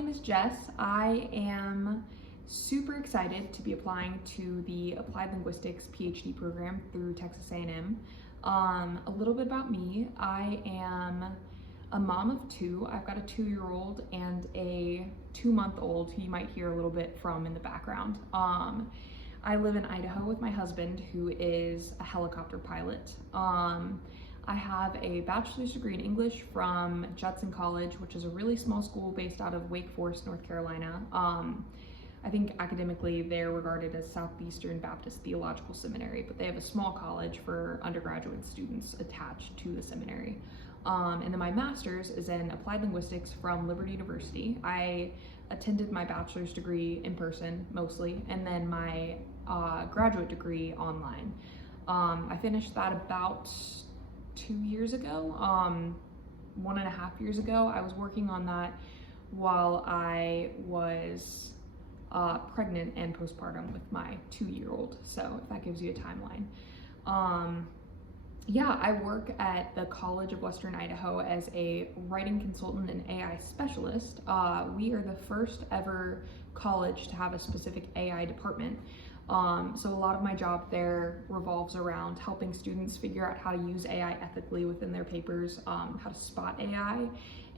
name is Jess. I am super excited to be applying to the Applied Linguistics PhD program through Texas A&M. A little bit about me. I am a mom of two. I've got a 2-year-old and a 2-month-old who you might hear a little bit from in the background. I live in Idaho with my husband, who is a helicopter pilot. I have a bachelor's degree in English from Judson College, which is a really small school based out of Wake Forest, North Carolina. I think academically they're regarded as Southeastern Baptist Theological Seminary, but they have a small college for undergraduate students attached to the seminary. And then my master's is in Applied Linguistics from Liberty University. I attended my bachelor's degree in person mostly, and then my graduate degree online. I finished that about 2 years ago, 1.5 years ago. I was working on that while I was pregnant and postpartum with my 2-year-old, so if that gives you a timeline. Yeah, I work at the College of Western Idaho as a writing consultant and AI specialist. We are the first ever college to have a specific AI department. So a lot of my job there revolves around helping students figure out how to use AI ethically within their papers, how to spot AI,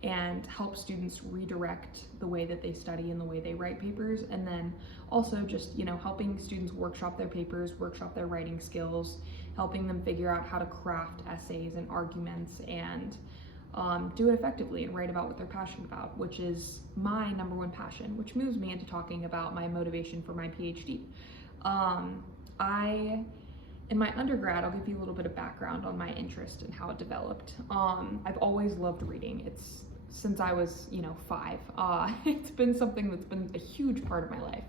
and help students redirect the way that they study and the way they write papers, and then also just, helping students workshop their papers, workshop their writing skills, helping them figure out how to craft essays and arguments and do it effectively and write about what they're passionate about, which is my number one passion, which moves me into talking about my motivation for my PhD. In my undergrad, I'll give you a little bit of background on my interest and how it developed. I've always loved reading. It's since I was, 5. It's been something that's been a huge part of my life.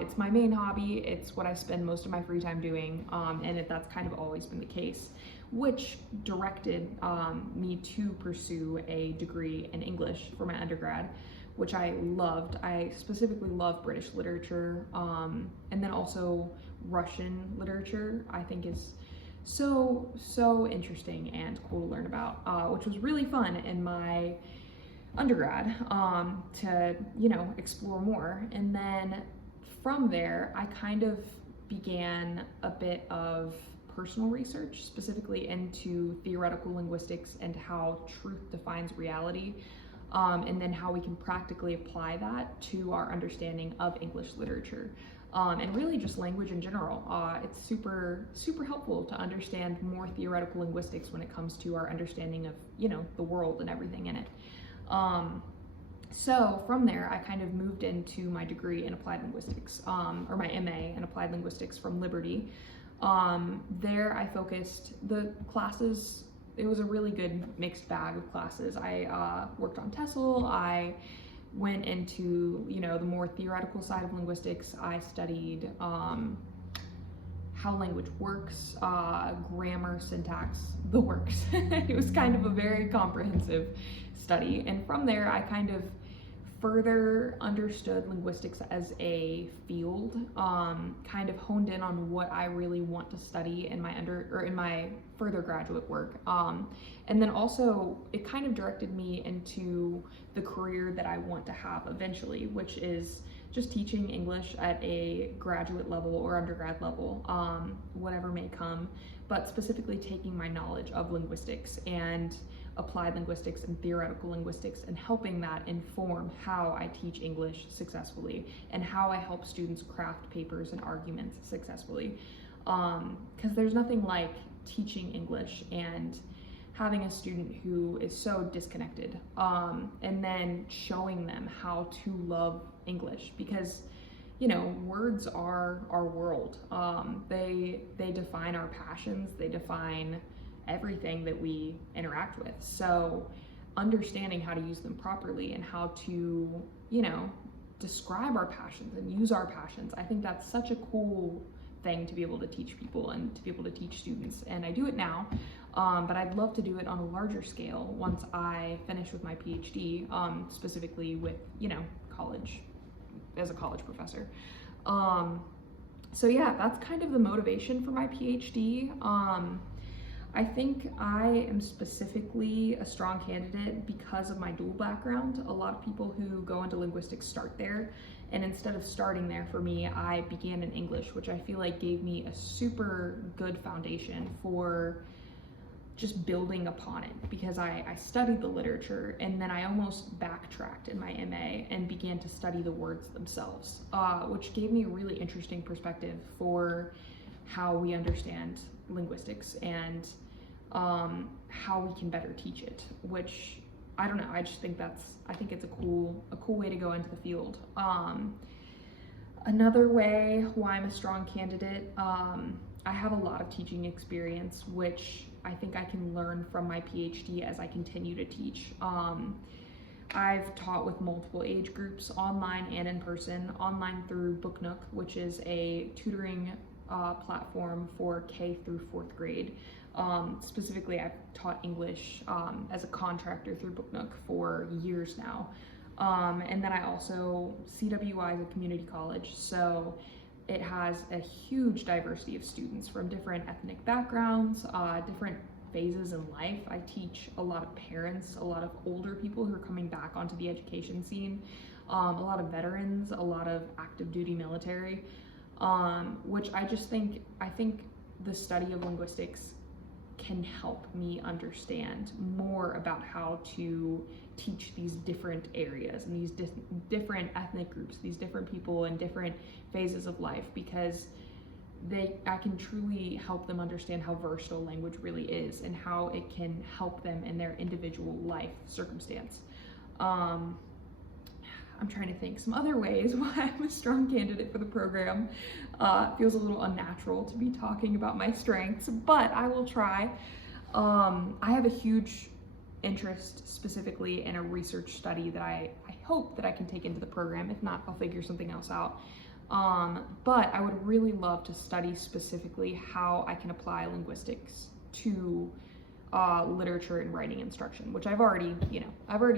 It's my main hobby. It's what I spend most of my free time doing, and that's kind of always been the case, which directed me to pursue a degree in English for my undergrad, which I loved. I specifically love British literature, and then also Russian literature, I think is so interesting and cool to learn about, which was really fun in my undergrad to, explore more. And then from there, I kind of began a bit of personal research, specifically into theoretical linguistics and how truth defines reality. And then how we can practically apply that to our understanding of English literature, and really just language in general. It's super helpful to understand more theoretical linguistics when it comes to our understanding of, the world and everything in it. So from there, I kind of moved into my degree in applied linguistics, or my MA in applied linguistics from Liberty. There I focused the classes. It was a really good mixed bag of classes. I worked on TESOL. I went into, the more theoretical side of linguistics. I studied how language works, grammar, syntax, the works. It was kind of a very comprehensive study. And from there, I kind of further understood linguistics as a field, kind of honed in on what I really want to study in my further graduate work. And then also it kind of directed me into the career that I want to have eventually, which is just teaching English at a graduate level or undergrad level, whatever may come, but specifically taking my knowledge of linguistics and applied linguistics and theoretical linguistics and helping that inform how I teach English successfully and how I help students craft papers and arguments successfully. Because there's nothing like teaching English and having a student who is so disconnected, and then showing them how to love English, because words are our world. They define our passions, they define everything that we interact with. So understanding how to use them properly and how to, describe our passions and use our passions, I think that's such a cool thing to be able to teach people and to be able to teach students. And I do it now, but I'd love to do it on a larger scale once I finish with my PhD, specifically with, college, as a college professor. So yeah, that's kind of the motivation for my PhD. I think I am specifically a strong candidate because of my dual background. A lot of people who go into linguistics start there, and instead of starting there, for me, I began in English, which I feel like gave me a super good foundation for just building upon it, because I studied the literature and then I almost backtracked in my MA and began to study the words themselves, which gave me a really interesting perspective for how we understand linguistics and how we can better teach it, which I don't know, I just think I think it's a cool way to go into the field. Another way why I'm a strong candidate, I have a lot of teaching experience, which I think I can learn from my PhD as I continue to teach. I've taught with multiple age groups, online and in person, online through Book Nook, which is a tutoring platform for K through 4th grade. Specifically, I've taught English as a contractor through Book Nook for years now. And then I also, CWI is a community college, so it has a huge diversity of students from different ethnic backgrounds, different phases in life. I teach a lot of parents, a lot of older people who are coming back onto the education scene, a lot of veterans, a lot of active duty military, which I think the study of linguistics can help me understand more about how to teach these different areas and these different ethnic groups, these different people in different phases of life, because I can truly help them understand how versatile language really is and how it can help them in their individual life circumstance. I'm trying to think some other ways why I'm a strong candidate for the program. It feels a little unnatural to be talking about my strengths, but I will try. I have a huge interest specifically in a research study that I hope that I can take into the program. If not, I'll figure something else out. But I would really love to study specifically how I can apply linguistics to literature and writing instruction, which I've already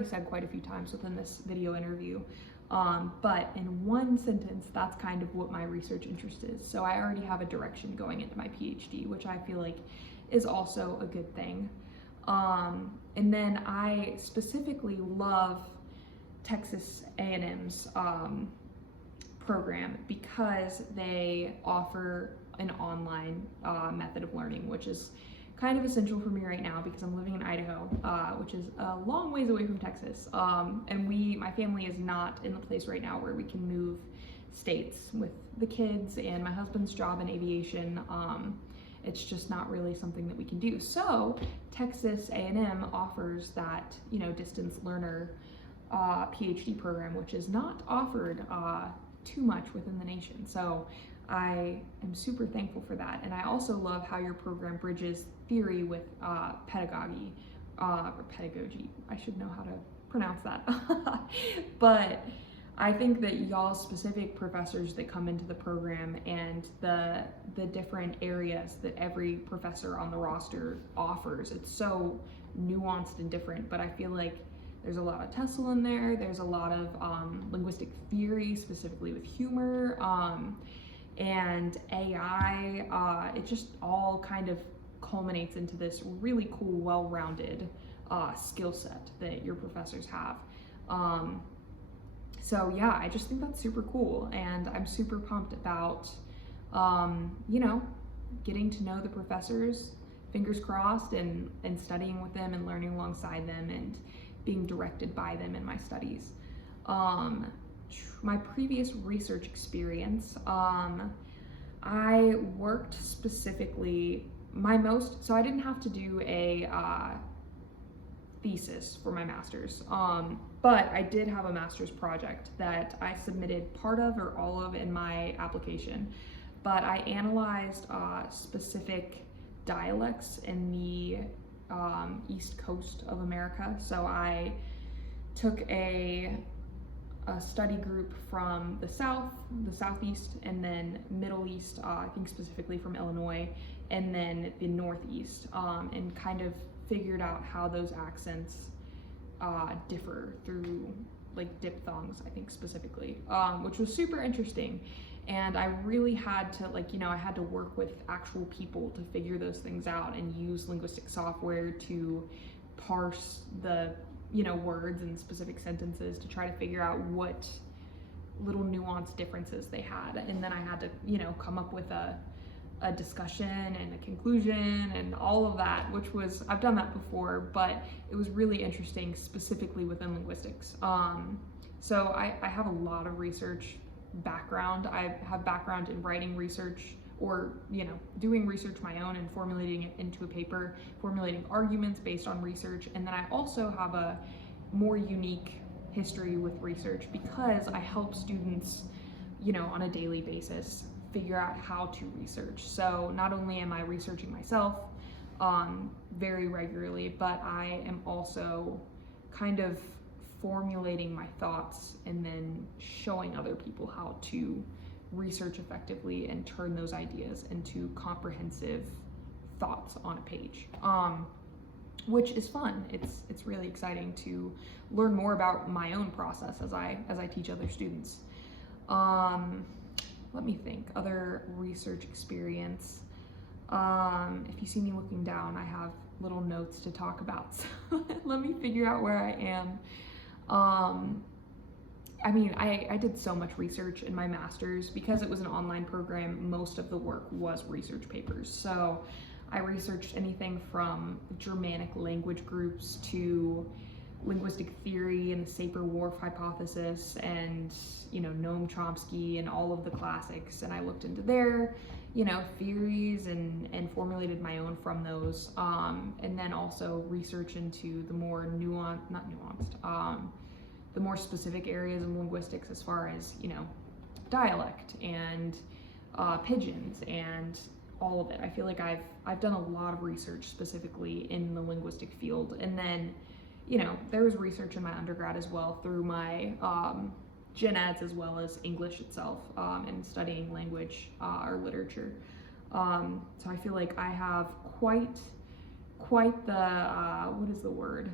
said quite a few times within this video interview. But in one sentence, that's kind of what my research interest is. So I already have a direction going into my PhD, which I feel like is also a good thing. And then I specifically love Texas A&M's program because they offer an online method of learning, which is kind of essential for me right now because I'm living in Idaho, which is a long ways away from Texas. And my family is not in the place right now where we can move states with the kids and my husband's job in aviation. It's just not really something that we can do. So Texas A&M offers that, distance learner PhD program, which is not offered too much within the nation. So I am super thankful for that. And I also love how your program bridges theory with pedagogy, or pedagogy. I should know how to pronounce that. But I think that y'all's specific professors that come into the program and the different areas that every professor on the roster offers, it's so nuanced and different, but I feel like there's a lot of TESOL in there. There's a lot of linguistic theory, specifically with humor, and AI. It just all kind of culminates into this really cool, well-rounded skill set that your professors have. So yeah, I just think that's super cool, and I'm super pumped about, getting to know the professors, fingers crossed, and studying with them and learning alongside them and being directed by them in my studies. My previous research experience, I worked specifically, so I didn't have to do a thesis for my master's, but I did have a master's project that I submitted part of or all of in my application, but I analyzed specific dialects in the East Coast of America. So I took a study group from the South, the Southeast, and then Middle East, I think specifically from Illinois, and then the Northeast, and kind of figured out how those accents differ through like diphthongs, I think specifically, which was super interesting. And I really had to I had to work with actual people to figure those things out and use linguistic software to parse the, words and specific sentences to try to figure out what little nuanced differences they had. And then I had to, come up with a discussion and a conclusion and all of that, which was, I've done that before, but it was really interesting specifically within linguistics. So I have a lot of research background. I have background in writing research or, doing research my own and formulating it into a paper, formulating arguments based on research. And then I also have a more unique history with research because I help students, on a daily basis figure out how to research. So not only am I researching myself very regularly, but I am also kind of formulating my thoughts and then showing other people how to research effectively and turn those ideas into comprehensive thoughts on a page, which is fun. It's really exciting to learn more about my own process as I teach other students. Let me think, other research experience. If you see me looking down, I have little notes to talk about, so let me figure out where I am. I did so much research in my master's. Because it was an online program, most of the work was research papers. So I researched anything from Germanic language groups to linguistic theory and the Sapir-Whorf hypothesis and, Noam Chomsky and all of the classics. And I looked into their, theories and formulated my own from those. And then also research into the more the more specific areas of linguistics as far as, dialect and pidgins and all of it. I feel like I've done a lot of research specifically in the linguistic field. And then, there was research in my undergrad as well through my gen eds as well as English itself, and studying language or literature. So I feel like I have quite the, what is the word?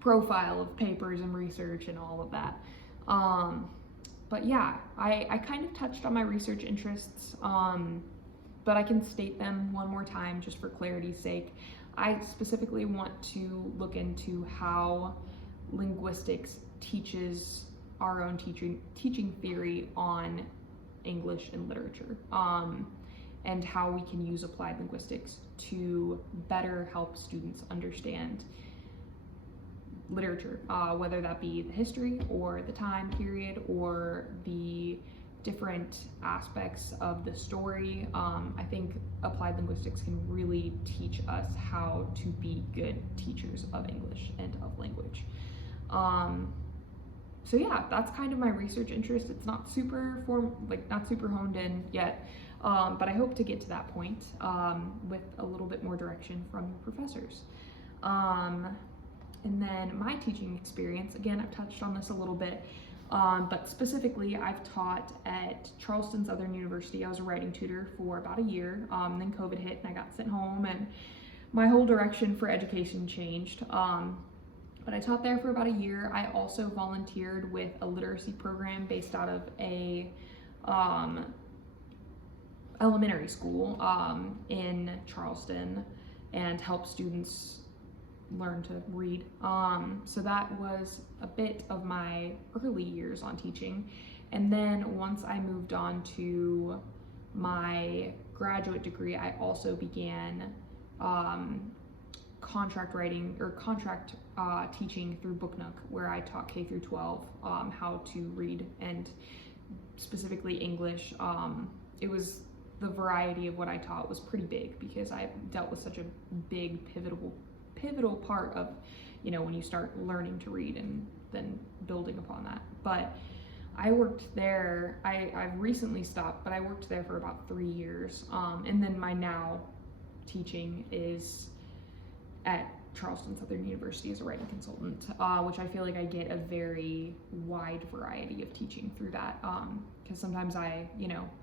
Profile of papers and research and all of that. But yeah, I kind of touched on my research interests, but I can state them one more time just for clarity's sake. I specifically want to look into how linguistics teaches our own teaching theory on English and literature, and how we can use applied linguistics to better help students understand literature, whether that be the history or the time period or the different aspects of the story. I think applied linguistics can really teach us how to be good teachers of English and of language. So yeah, that's kind of my research interest. It's not super honed in yet, but I hope to get to that point with a little bit more direction from the professors. And then my teaching experience, again, I've touched on this a little bit, but specifically I've taught at Charleston Southern University. I was a writing tutor for about a year, then COVID hit and I got sent home and my whole direction for education changed. But I taught there for about a year. I also volunteered with a literacy program based out of a elementary school in Charleston and helped students learn to read. So that was a bit of my early years on teaching. And then once I moved on to my graduate degree, I also began contract writing or contract teaching through Book Nook, where I taught K through 12 how to read, and specifically English. It was, the variety of what I taught was pretty big because I dealt with such a big pivotal part of, when you start learning to read and then building upon that. But I worked there, I've recently stopped, but I worked there for about 3 years. And then my now teaching is at Charleston Southern University as a writing consultant, which I feel like I get a very wide variety of teaching through that, because sometimes I,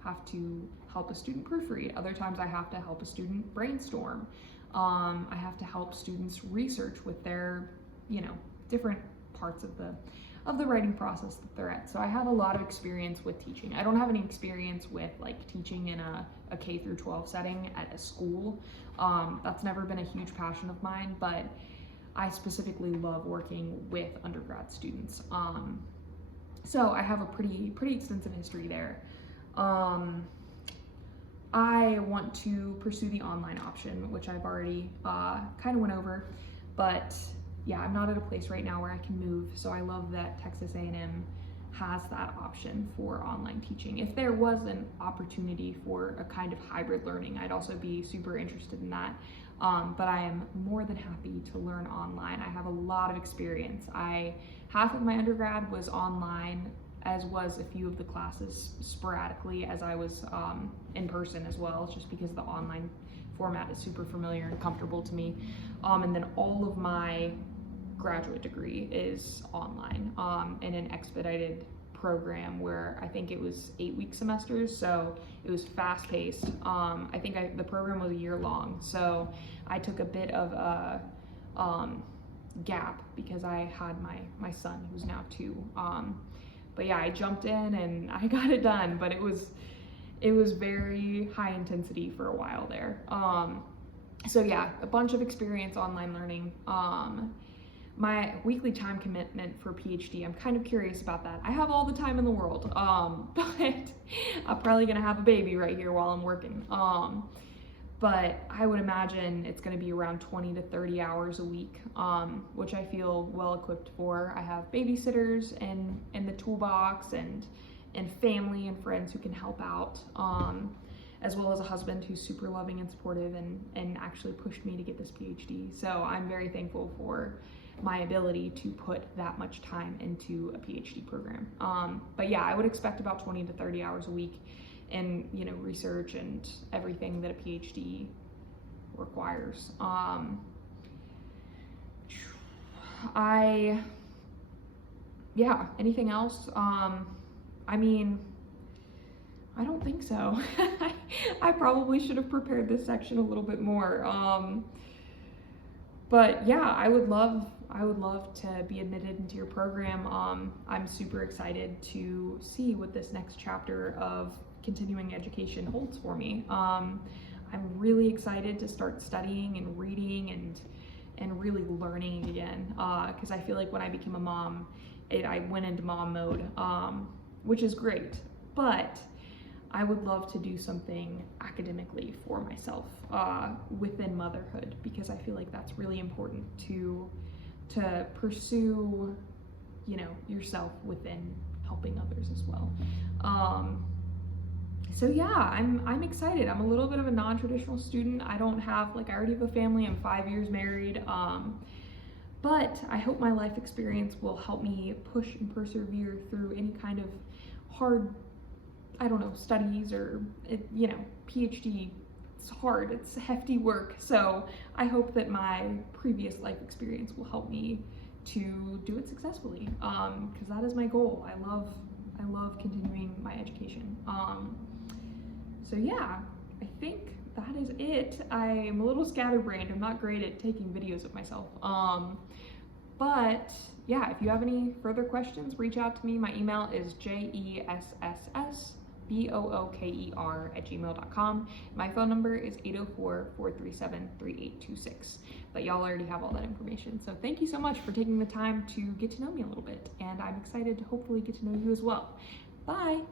have to help a student proofread, other times I have to help a student brainstorm, I have to help students research with their, different parts of the the writing process that they're at. So I have a lot of experience with teaching. I don't have any experience with like teaching in a K through 12 setting at a school. That's never been a huge passion of mine, but I specifically love working with undergrad students. So I have a pretty extensive history there. I want to pursue the online option, which I've already kind of went over, but yeah, I'm not at a place right now where I can move, so I love that Texas A&M has that option for online teaching. If there was an opportunity for a kind of hybrid learning, I'd also be super interested in that. But I am more than happy to learn online. I have a lot of experience. Half of my undergrad was online, as was a few of the classes sporadically as I was in person as well, just because the online format is super familiar and comfortable to me. And then all of my graduate degree is online in an expedited program where I think it was 8-week semesters, so it was fast paced. I think the program was a year long, so I took a bit of a gap because I had my son, who's now 2. But yeah, I jumped in and I got it done, but it was very high intensity for a while there. So yeah, a bunch of experience online learning. My weekly time commitment for PhD, I'm kind of curious about that. I have all the time in the world, but I'm probably gonna have a baby right here while I'm working. But I would imagine it's gonna be around 20 to 30 hours a week, which I feel well equipped for. I have babysitters in the toolbox and family and friends who can help out, as well as a husband who's super loving and supportive and actually pushed me to get this PhD. So I'm very thankful for my ability to put that much time into a PhD program. But yeah, I would expect about 20 to 30 hours a week in, research and everything that a PhD requires. Anything else? I mean, I don't think so. I probably should have prepared this section a little bit more. But yeah, I would love to be admitted into your program. I'm super excited to see what this next chapter of continuing education holds for me. I'm really excited to start studying and reading and really learning again, because I feel like when I became a mom, I went into mom mode, which is great, but I would love to do something academically for myself within motherhood, because I feel like that's really important to pursue, yourself within helping others as well. So yeah, I'm excited. I'm a little bit of a non-traditional student. I already have a family. I'm 5 years married. But I hope my life experience will help me push and persevere through any kind of hard, studies or, PhD. It's hard, it's hefty work. So I hope that my previous life experience will help me to do it successfully, because that is my goal. I love continuing my education. So yeah, I think that is it. I'm a little scatterbrained. I'm not great at taking videos of myself. But yeah, if you have any further questions, reach out to me. My email is jessboker@gmail.com. My phone number is 804-437-3826. But y'all already have all that information. So thank you so much for taking the time to get to know me a little bit. And I'm excited to hopefully get to know you as well. Bye.